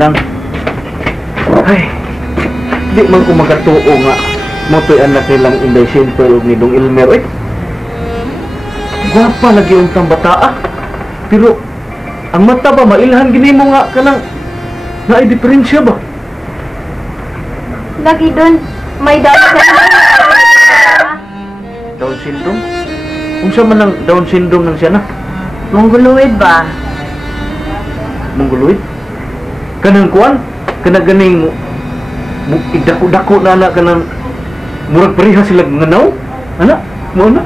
Nang, ay, di man ko makatuo nga moto'y anak nilang Inday Simple ni Dong Elmer. Gwapa lagi untang bata pero ang mata ba mailhan gini mo nga kanang na diferensya ba? Lagi doon may Down syndrome. Down syndrome? Unsa man ang Down syndrome nang siya na? Mongoloid ba? Mongoloid? Kanang kuan? Kanang ganing idako-dako na anak kanang murag pareha sila nganaw? Anak? Mo na?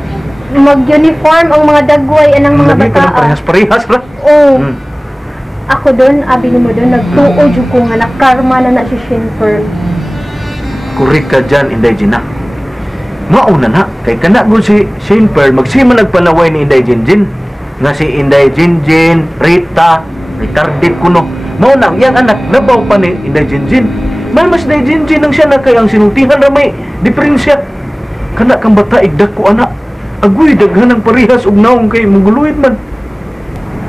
Mag-uniform ang mga dagway anang mga bata. Kanang parehas-parehas ra? Oo. Ako doon, abi mo doon, nagtuo jud ko nga nakarma na si Shinper. Kurik ka dyan, Inday Gina. Mauna na, kay kana gud si Shinper magsima nagpanaway ni Inday Jinjin. Nga si Inday Jinjin, Rita, retarded kuno. Mauna, yang anak, nabaw pa ni Inday Jinjin. Mas Inday Jinjin ang siya na kay ang sinultihan na may diferensya. Kana kang bata, igdak ko anak. Agoy, daghan ang parehas ug naong kay mongoloid man.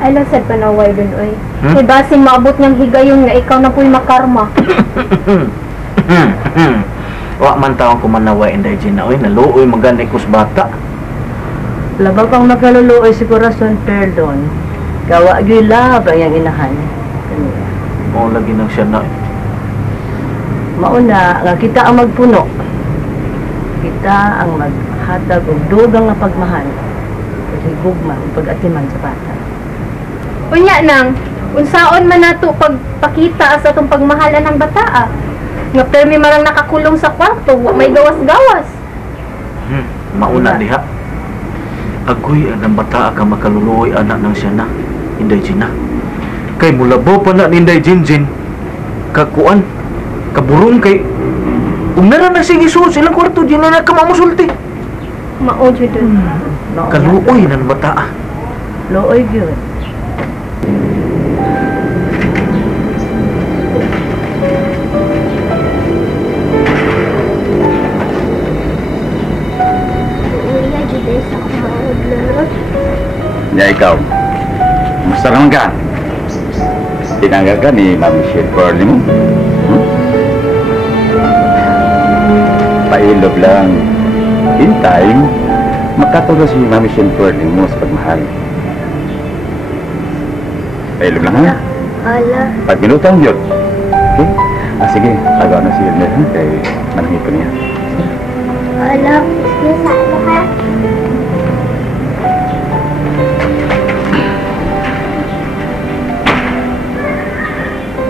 Ay lang sad panaway dun, oy. Kay basin maabot niyang higayon nga ikaw na po'y makarma. Wa man taong kumanaway, Inday Gina, oy. Naluoy maganay kus bata. Labaw kang makaluluoy si Corazon Perdon. Kawa gyud lab ang iyang inahan. Mao lagi nang siya na. Mauna nga kita ang magpuno. Kita ang maghatag og dugang nga pagmahal. Kasi gugma ug pag-atiman sa bata. Unya nang, unsaon man nato pagpakita sa atong pagmahalan ng bataa. Nga permi marang nakakulong sa kwarto, wa may gawas-gawas. Mauna diha. Agoy ang bata ka makaluluoy anak ng siya na. Inday Gina. Kay mulabo pa na ni Inday Jinjin. Kakuan. Kaburong kay kung meron na sige suot silang kwarto di na nakamamusulti. Mao jud dun. Kaluoy ng bata. Looy gyud. Ya ikaw, musta naman ka? Tinanggal ka ni Ma'am Michelle Pearl mo? Pailob lang. In time, makatulog si Ma'am Michelle Pearl mo sa pagmahal. Pailob lang ha? Ala. 5 minutang yun. Okay? Sige, agaw na si Elmer ha? Kay manahit ko niya. Ala. Excuse ako ha.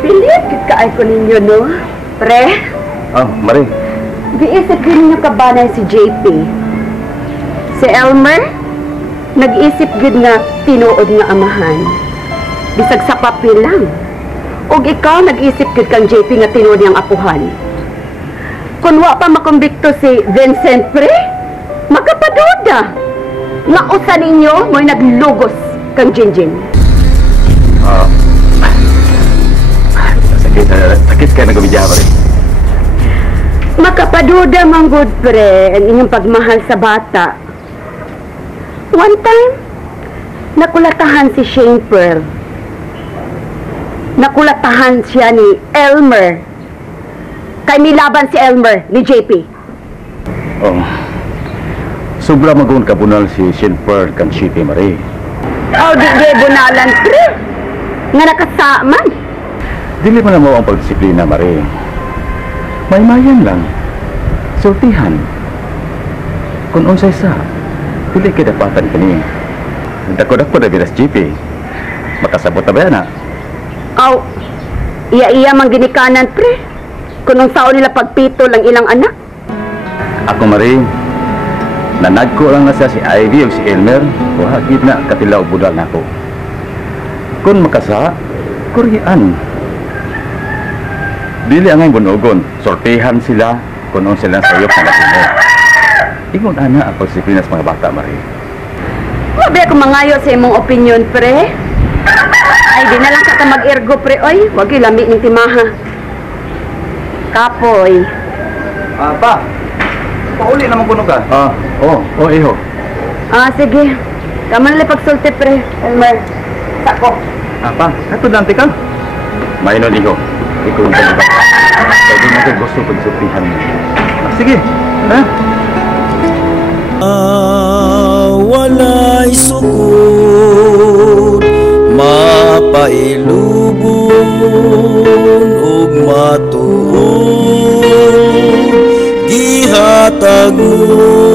Pilit kit kaay ko ninyo, no? Pre, Oh, Marie. giisip din ninyo kabanay si JP. Si Elmer, nag-isip gid nga tinuod nga amahan. Bisag sa papel lang. Ug ikaw nag-isip gid kang JP nga tinuod niyang apuhan. Kung wa pa makumbikto si Vincent, pre, makapaduda. Nga usa ninyo mo'y naglugos kang Jinjin. Sakit ka na gumidya, Marie. Makapaduda man good, pre, ang inyong pagmahal sa bata. One time, nakulatahan si Shane Pearl. Nakulatahan siya ni Elmer. Kay nilaban si Elmer ni JP. Oh. Sobra magun kabunal si Shane Pearl kan Chipi, Marie. Oh, di bunalan, pre. Nga nakasaman. Dili mo na mo ang pagdisiplina, Marie. May-mayan lang. Sultihan. Kung unsay sa, pili kidapatan ka niya. Dako-dako na bilas GP. Makasabot na ba yan, ha? Oh, iya-iya mang ginikanan, pre. Kung nung sao nila pagpito lang ilang anak. Ako, Marie, nanagko lang na siya si Ivy o si Elmer. Wahagid na katilaw budal na ako. Kung makasa, Korean. Dili ang bunugon, sortihan sila kung ano silang sayop na latino. Ingon ana ang pagdisiplina sa mga bata, Marie. Mabi ako mangayo sa imong opinion, pre. Ay, di na lang ka mag-ergo, pre. Oy, wag yung lami ng timaha. Kapoy. Pa, pauli naman kuno ka. Iho. Sige. Kaman lang pagsulti, pre. Elmer. Sako. Pa, ato dante ka? Mayroon, iho. Ikaw ang pagbabat. Kaya di natin gusto pagsultihan mo. Sige, ha? Walay sukod, mapailubon ug matuod, gihatag mo